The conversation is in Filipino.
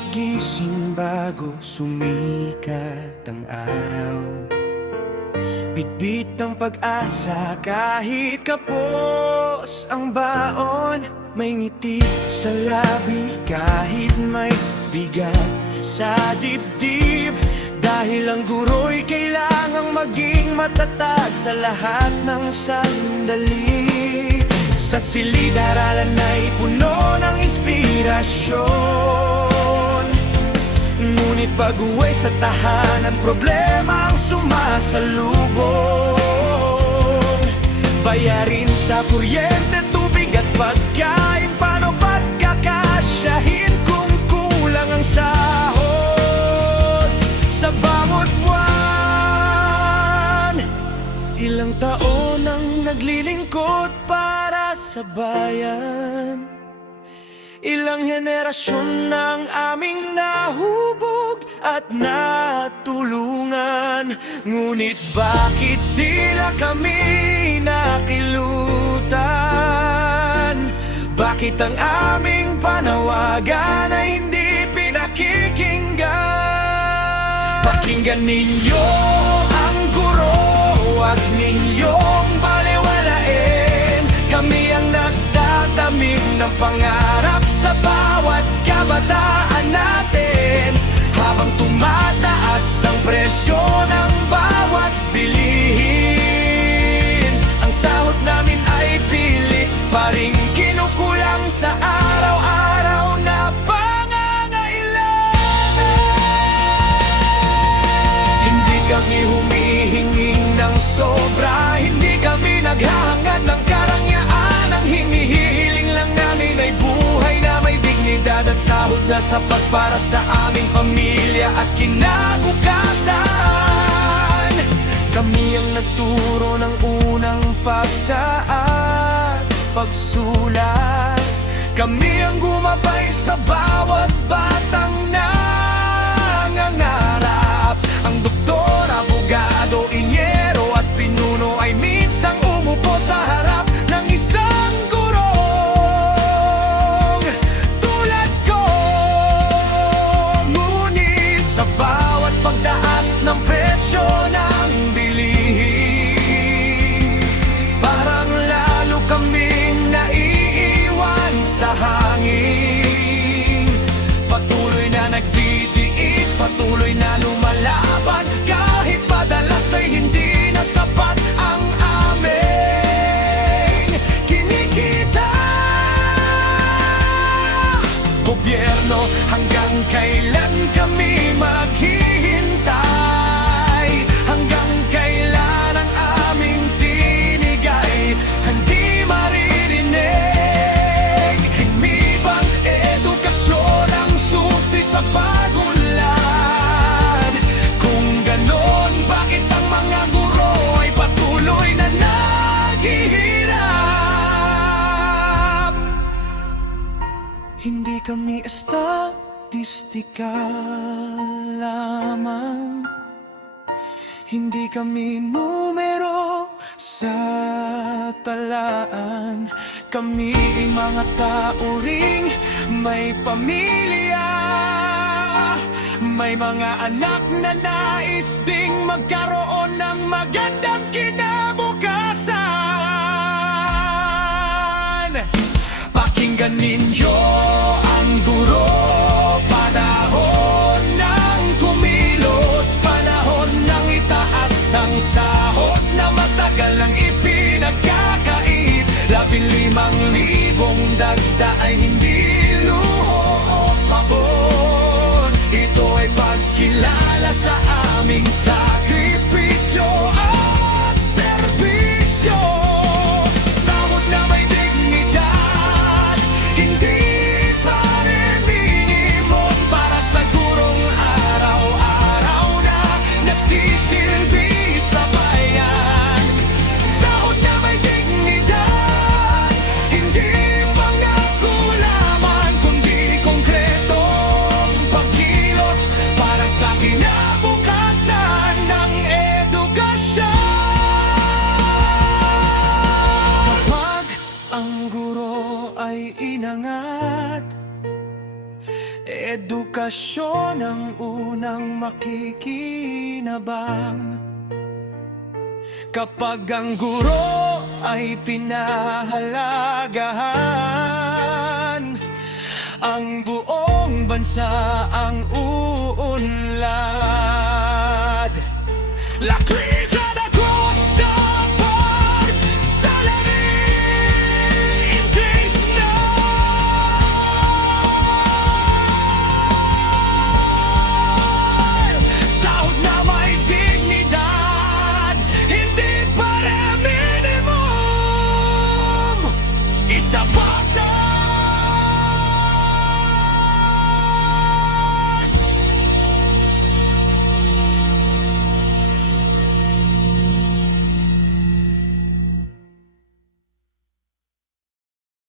pagising bago sumikat ang araw. Bitbit ang pag-asa kahit kapos ang baon. May ngiti sa labi kahit may bigat sa dibdib. Dahil ang guro'y kailangang maging matatag sa lahat ng sandali. Sa silid-aralan ay puno ng inspirasyon, ngunit pag-uwi sa tahanan, problema ang sumasalubong. Bayarin sa kuryente, tubig at pagkain, paano pagkakasyahin kung kulang ang sahod sa bawat buwan? Ilang taon ang naglilingkod para sa bayan, ilang henerasyon ng aming nahubog at natulungan. Ngunit bakit tila kami nakilutan? Bakit ang aming panawagan ay hindi pinakikinggan? Pakinggan ninyo ang guro, huwag ninyong balewalain. Kami ang nagtatamim ng pangarap sa bawat kabataan natin. Habang tumataas ang presyo ng bawat bilihin, ang sahod namin ay pilit pa ring kinukulang sa araw-araw na pangangailangan. Hindi kami humihinging ng sobra, hindi kami naghahangad ng karangyaan. Ang hinihiling lang namin ay buhay na may dignidad at sahod na sapat para sa aming pamilya at kinabukasan. Kami ang nagturo ng unang paksa at pagsulat. Kami ang gumabay sa bawat batang nangangarap. Ang doktor, abogado, inyero at pinuno ay minsang umupo sa harap ng isang gurong tulad ko. Ngunit sa bawat pagtaas ng presyo ng bilihin, parang lalo kaming naiiwan sa hangin. Patuloy na nagtitiis, patuloy na lumalaban, kahit madalas ay hindi na sapat ang aming kinikita. Gobyerno, hanggang kailan kami maghihintay? Hanggang kailan ang aming tinig ay hindi maririnig? Hindi bang edukasyon ang susi sa pag-unlad? Kung ganon, bakit ang mga guro ay patuloy na naghihirap? Hindi kami estatistika lamang, hindi kami numero sa talaan. Kami ay mga tao ring may pamilya, may mga anak na nais ding magkaroon ng magandang kinabukasan. Pakinggan ninyo ang guro, panahon ng kumilos, panahon ng itaas ang sahod na matagal ang ipinagkakait. 15,000 dagda ay hindi luho o pabor. Ito ay pagkilala sa aming sakripisyo at serbisyo. Sahod na may dignidad, hindi pa rin minimum para sa gurong araw-araw na nagsisilbi sa bayan. Sahod na may dignidad, hindi pangako lamang, kundi konkretong pagkilos para sa kinabukasan Edukasyon ang unang makikinabang kapag ang guro ay pinahalagahan, ang buong bansa ang uunlad. Lakri!